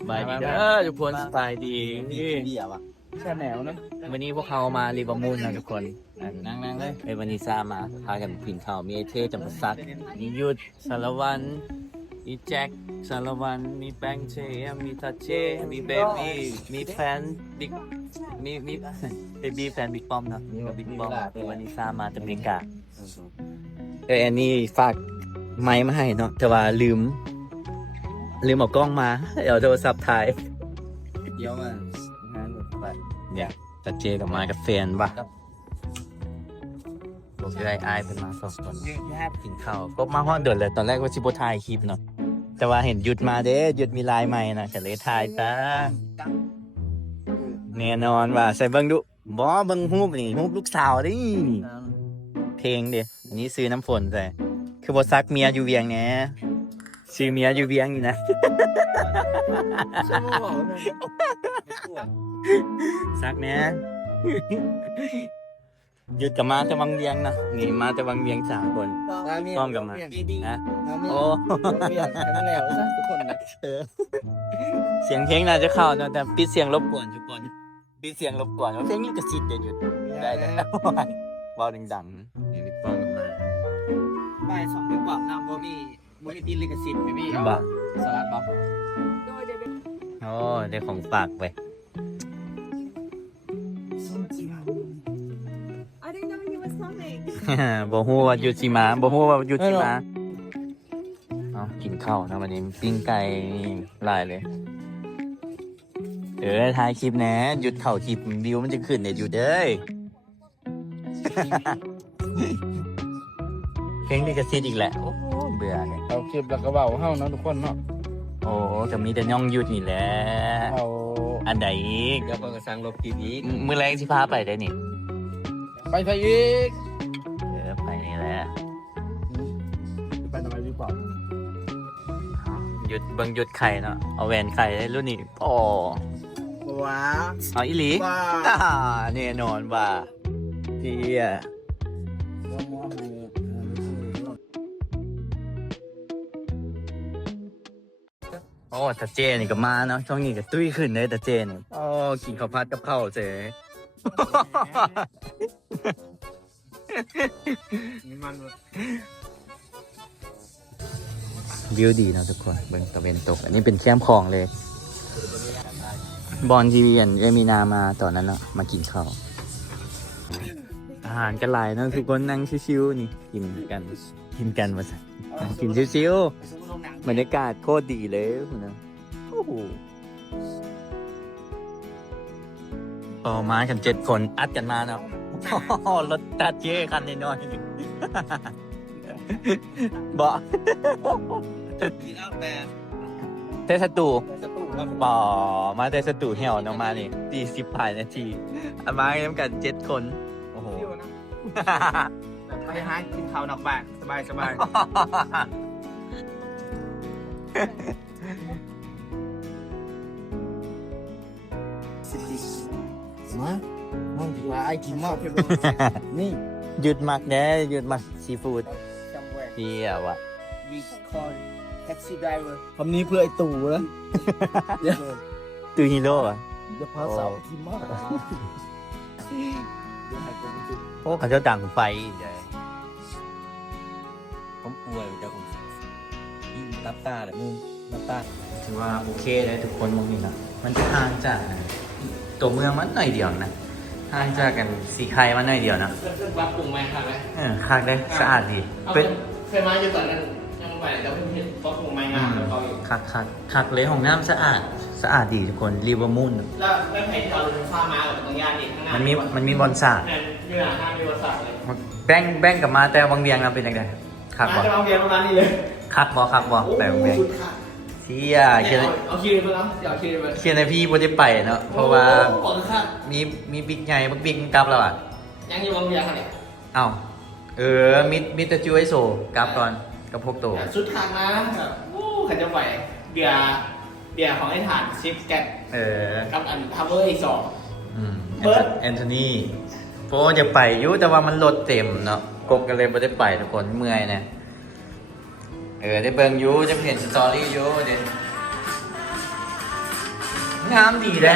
สบายดีเด้อทุกคนสบายดีเดียวอ่ะแค่แนวนะวันนี้พวกเขามารีบามูลนะทุกคนนั่งเลยไอ้วันนี้ซามาพากันกินข้าวมีไอเท่จำปาสักมียุทธสารวันมีแจ็คสารวันมีแบงค์เชมีทัชเชมีเบบี้มีแฟนบิ๊กมีเบบี้แฟนบิ๊กป้อมนะกับบิ๊กป้อมวันนี้ซามาจากอเมริกาอันนี้ฝากไม้มาให้เนาะแต่ว่าลืมเอากล้องมาเดี๋ยวโทรศัพท์ถ่าย เดี๋ยวมันงานไป เนี่ยจะเจกับมากับแฟนป่ะบอกได้อายเป็นมาสองคนกินข้าวก็มาฮอดเดือดเลยตอนแรกว่าชิบถ่ายคลิปเนาะแต่ว่าเห็นหยุดมาเด้หยุดมีลายใหม่นะก็เลยถ่ายตาแน่นอนว่าใส่เบิ้งดูบอเบิ้งฮูบนี่ฮูบลูกสาวดิเพลงเดียอันนี้ซื้อน้ำฝนใส่คือบอซักเมียอยู่เวียงเนี่ยซื้อเมียอยู่เวียงอยู่นะซักเนี่ยหยุดกับมาจะวังเวียงนะนี่มาจะวังเวียง3 คนต้องกับมานะโอ้แล้วซะทุกคนนะ เสียงเพลงน่าจะเข้าเนอะแต่ปิดเสียงรบกวนทุกคนปิดเสียงรบกวนเพลงนี้กระซิบเดี๋ยวหยุดได้แล้วเบาดังๆนี่ต้องกับมา บ่าย2 มื้อก่อนนำบ่มีตีลิขสิทธิ์พี่บ่สลัดบ่ โอ้ได้ของฝากไป I didn't know he was coming. บ่ฮู้ว่าหยุดสิมาบ่ฮู้ว่าหยุดสิมาเอากินข้าวนะวันนี้ปิ้งไก่หลายเลยถ่ายคลิปแหนะหยุดเข่าคลิปวิวมันจะขึ้นเนี่ยหยุดเอ้ย เพลงลิขสิทธิ์อีกแหละโอ้เบื่อเนี่ย เอาคลิปแล้วก็เบาเฮาเนาะทุกคนเนาะ โอ้ก็มีแต่ย่องหยุดนี่แหละ เอา อันใดอีก เดี๋ยวเพิ่นก็สั่งลบคลิปอีก มื้อแรงสิพาไปได้นี่ ไปอีก ไปนี่แหละ ไปทำไมพี่ปอบ หยุดเบิ่งหยุดไข่เนาะเอาแหวนไข่ได้รุ่นนี้โอ้ ว้า เอาอีหลี ว้า แน่นอนว่าพี่โอ้ตาเจนี่ก็มาเนาะช่วงนี้ก็ตุ้ยขึ้นเลยตาเจนี่โอ้กินข้าวผัดกับข้าวเจ๊ มัน วิวดีเนาะทุกคนเบิ่งตะเวนตก อันนี้เป็นแคมป์ของเลย บอลทีวีเอมีนามาตอนนั้นเนาะมากินข้าวอาหารกันหลายเนาะทุกคนนั่งชิวๆนี่กินกันมาสิกินชิวๆบรรยากาศโคตรดีเลยคุณนะโอ้โหมากัน7 คนอัดกันมาเนาะ รถตัดเย่คันน้อยๆบ่เทสตูบ่มาเทสตูเหี่ยวน้องมานี่40 ผ่านนาทีมากันกัน7 คนโอ้โห ไปหากินข้าวนอกบ้านสบายมามันดีว่าไอ้กินมากนี่ หยุดมักแน่หยุดมักซีฟู้ดเที่ยวอ่ะ we call taxi driver คำนี้เพื่อไอ้ตู่นะเดี๋ยว ตูฮีโร่อะ จะพาสาวกินมาก โอ้เขาจะดังไฟอีกเลย ผมป่วยแต่ผมยิ่งรับตาแต่มึงรับตา ถือว่าโอเคเลยทุกคนมองนี่นะมันจะห่างจากตัวเมืองมันหน่อยเดียวนะห่างจากกันสีไข่มันหน่อยเดียวนะ เพื่อนวัดปรุงไหมครับไหม คักได้สะอาดดีเป็น เคยมาอยู่ตอนนั้นยังไหวแต่เพิ่งเห็นวัดปรุงไหมงามแล้วเขาอยู่ คักเลยของน้ำสะอาดดีทุกคนรีเวอร์มูน แล้วไม่แพ้ที่เราลงฟ้ามาแบบตรงย่านนี้ข้างหน้า มันมีบอลสาด เนื้อห้ามีบริษัทเลย แบงกับมาแต่วังเวียงเราเป็นยังไงคักบ่ จะมาเรียนประมาณนี้เลย คักบ่แต่วังเวียงเที่ยเขียน เอาคิวไปแล้วเดี๋ยวคิวไป เขียนในพี่บ่ได้ไปเนาะเพราะว่า ปกติ มีบิ๊กใหญ่บิ๊กกลับแล้วอ่ะ ยังอยู่บางเรียนค่ะเนี่ย เอ้ามิสเตอร์จูไอโซกลับก่อนกับพวกโต สุดทางนะแบบโอ้ขันจะไหวเบียร์ของไอ้ฐานซิปแกตกับอันทัมเบอร์อีก2 เบิร์ด แอนโทนีโฟจะไปอยู่แต่ว่ามันรถเต็มเนาะกบกันเลยไม่ได้ไปทุกคนเมื่อยเนี่ยได้เบิ่งอยู่จะเห็นสตอรี่อยู่เด่น งามดีได้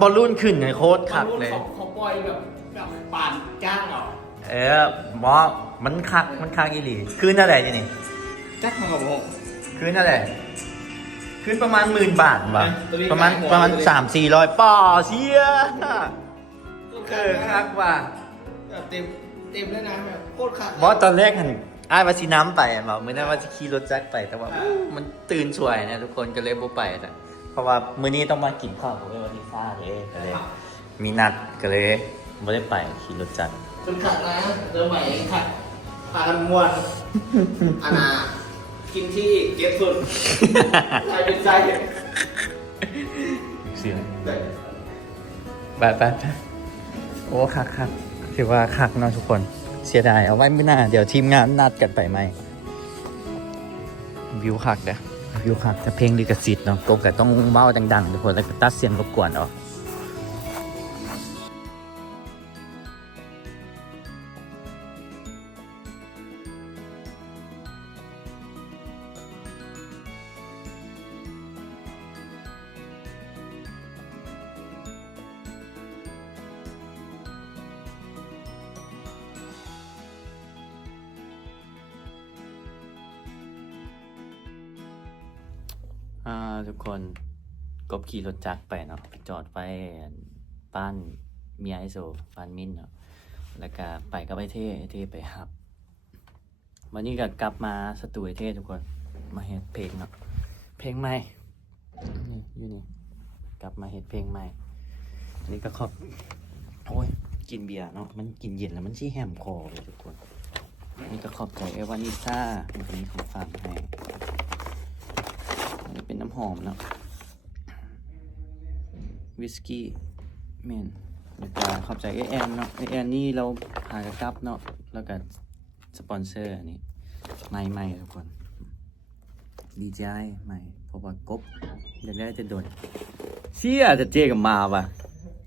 บอลลูนขึ้นไงโคตรคักเลย เขาปล่อยแบบปานจ้างเหรอ บอมันคักอีหลีคืนเท่าไหร่นี่ จักมากับผม คืนเท่าไหร่คืนประมาณ10,000 บาทป่ะ ตัวนี้ ประมาณ ขายหัว ประมาณ เลย 300-400ป่อเสียคักว่ะ แบบเต็มเลยนะแบบโคตรขาด บอสตอนแรกหันอ้ายว่าสิน้ำไปบอกไม่ได้ว่าจะขี่รถจักรไปแต่ว่ามันตื่นช่วยนะทุกคนก็เลยบ่ไปแต่เพราะว่ามื้อนี้ต้องมากินข้าวกับวันนี้ฟ้าเลยก็เลย มีนัดก็เลยไม่ได้ไปขี่รถจักร จนขาดนะเริ่มใหม่เองขาดพากันมวนอาณากินที่เก็บสุดใจเป็นใจ เสียงไปโอ้คักถือว่าคักเนาะทุกคนเสียดายเอาไว้ไม่น่าเดี๋ยวทีมงานนัดกันไปไหมวิวคักเด้อวิวคักแต่เพลงลิขสิทธิ์เนาะก็ต้องเมาดังๆทุกคนแล้วก็ตัดเสียงรบกวนออกทุกคนกบขี่รถจักรไปเนาะจอดไปบ้านเมียไอโซบ้านมิ้นเนาะแล้วก็ไปกับไอเท่ไปครับวันนี้ก็กลับมาสตูไอเท่ทุกคนมาเฮ็ดเพลงเนาะเพลงใหม่นี่อยู่นี่กลับมาเฮ็ดเพลงใหม่อันนี้ก็ขอบโอ้ยกินเบียร์เนาะมันกินเย็นแล้วมันชี้แหมคอเลยทุกคนนี่ก็ขอบใจเอวานิซ่ามันมีของฝากให้อันนี้เป็นน้ำหอมเนาะวิสกี้เมนแล้วก็ขอบใจเอแอนเนาะเอแอนนี่เราหากระกับเนาะแล้วก็สปอนเซอร์อันนี้ใหม่ทุกคนดีใจใหม่เพราะว่ากบอยากได้จะโดนเชี่ยจะเจกับมาว่ะ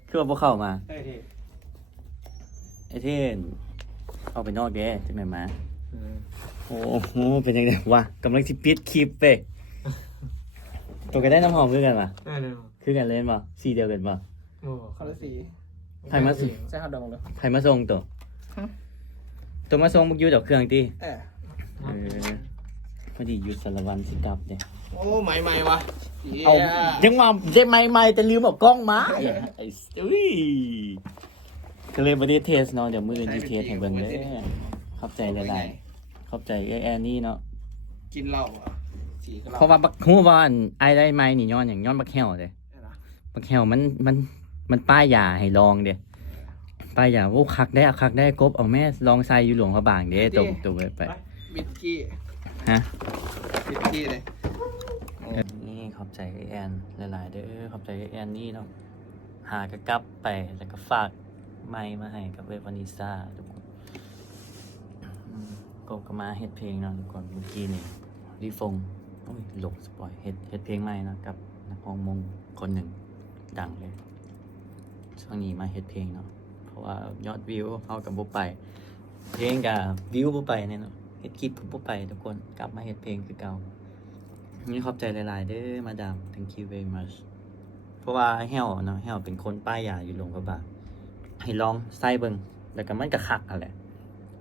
คือว่าพวกเข้ามาไอเทนเอาไปนอกแกจังไหนมาโอ้โหเป็นยังไงวะกำลังที่ปิดคลิปไปตัวก็ได้น้ำหอมคือกันป่ะ ได้เลย คือกันเล่นป่ะสีเดียวกันป่ะ โอ้ คอร์สี ไผ่มาส่ง ใช่ฮอตดองเลย ไผ่มาส่งตัวมาส่งมึงอยู่ดอกเครื่องตีพอดีอยู่สารวันสิกลับเนี่ย โอ้ใหม่วะ เอายังมาใช่ใหม่แต่ลืมเอากล้องมาไอ้อุ้ยก็เลยมาได้เทสเนาะเดี๋ยวมือที่เทสให้เบิ่งเลยขอบใจหลายๆขอบใจแอนนี่เนาะ กินเหล้าอ่ะสีก็เหล้า เพราะว่าบักฮู้ว่าไอ้ได้ไม้นี่ย้อนอย่างย้อนบักแฮวเลยบักแฮวมันป้ายยาให้ลองเด้ป้ายยาโอ้คักได้กบเอาแม่ลองใส่อยู่หลวงพระบางเด้ตรงไป บิสกี้ ฮะ บิสกี้เลย นี่ขอบใจแอนหลายๆเด้อขอบใจแอนนี่เนาะหากระกับไปแล้วก็ฝากไม้มาให้กับเวฟวานิซ่าทุกคนก็มาเฮ็ดเพลงเนาะทุกคนเมื่อกี้นี่รีฟงโอ้ยหลบสปอยเฮ็ดเพลงใหม่เนาะกับนักร้องมงคนหนึ่งดังเลยช่วงนี้มาเฮ็ดเพลงเนาะเพราะว่ายอดวิวเอากับบ่ไปเพลงกับวิวบ่ไปเนี่ยเนาะเฮ็ดคลิปกับบ่ไปทุกคนกลับมาเฮ็ดเพลงคือเก่านี่ขอบใจหลายๆเด้อมาดาม thank you very much เพราะว่าแฮวเนาะแฮวเป็นคนป้ายยาอยู่หลวงพระบางให้ลองใส่เบิ่งแล้วก็มันก็คักอ่ะแหละ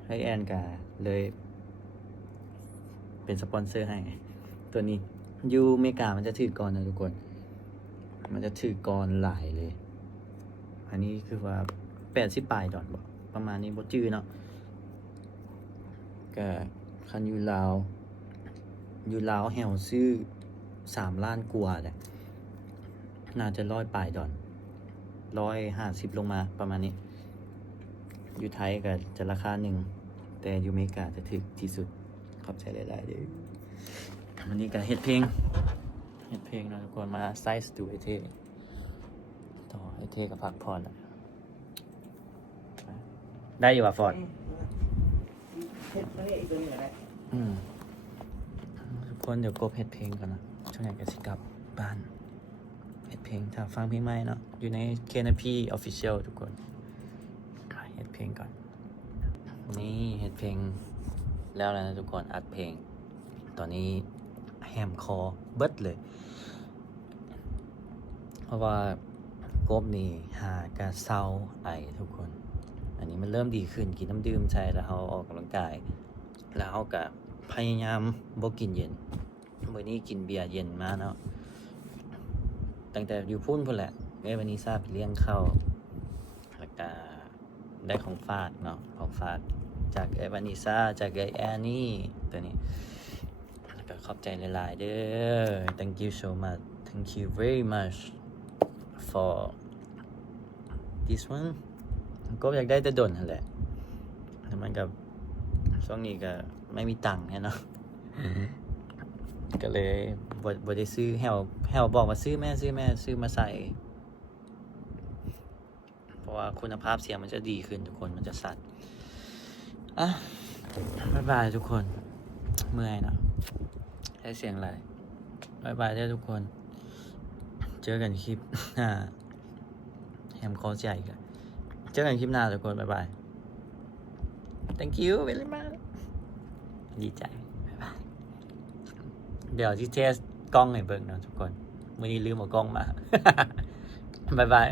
ให้แอนก็เลยเป็นสปอนเซอร์ให้ตัวนี้ยูอเมริกามันจะถือก่อนนะทุกคนมันจะถือก่อนหลายเลยอันนี้คือว่า80 ปลายดอนบอกประมาณนี้บ่จื้อเนาะก็คันอยู่ลาวแฮวซื้อ3 ล้านกว่าแหละน่าจะ100 ปลายดอน150ลงมาประมาณนี้อยู่ไทยก็จะราคาหนึ่งแต่อยู่อเมริกาจะถึกที่สุดขอบใจหลายๆเด้อวันนี้ก็เฮ็ดเพลงนะทุกคนมาไซส์ดูไอเท่ต่อไอเท่กับพักผ่อนได้อยู่ว่ะฟอร์ด เฮ็ดไม่ได้อีกตัวนี้แหละ ทุกคนเดี๋ยวกบเฮ็ดเพลงก่อนนะช่วงนี้ก็สิกลับบ้านเฮ็ดเพลงถ้าฟังเพลงใหม่เนาะอยู่ใน KNP Official ทุกคนเฮ็ดเพลงก่อนนี่เฮ็ดเพลงแล้วนะทุกคนอัดเพลงตอนนี้แฮมคอเบิดเลย เพราะว่ากบนี่หากระเซาไอทุกคน อันนี้มันเริ่มดีขึ้นกินน้ำดื่มใช่แล้วเขาออกกำลังกาย แล้วเขาก็พยายามบ่กินเย็นมื้อนี้กินเบียร์เย็นมาเนาะตั้งแต่อยู่พุ่นพุ่นแหละวันนี้ทราบไปเลี้ยงเข้าแล้วก็ได้ของฝากเนาะของฝากจากวานิซ่าจากแอนนี่ตัวนี้แล้วก็ขอบใจหลายๆเด้อ thank you so much thank you very much for this one ก็อยากได้แต่ดนนั่นแหละแต่มันกับช่วงนี้ก็ไม่มีตังค์เนาะ ก็เลยบ่ได้ซื้อแฮวบอกว่าซื้อแม่ซื้อมาใส่ เพราะว่าคุณภาพเสียงมันจะดีขึ้นทุกคนมันจะสัตว์บ๊ายบายทุกคนเมื่อยเนาะใช้เสียงอะไรบ๊ายบายได้ทุกคนเจอกันคลิปหน้าแฮมคอใจกันเจอกันคลิปหน้าทุกคนบ๊ายบาย thank you very much ดีใจบ๊ายบายเดี๋ยวที่เทสกล้องให้เบิ่งนะทุกคนวันนี้ลืมเอากล้องมา บ๊ายบาย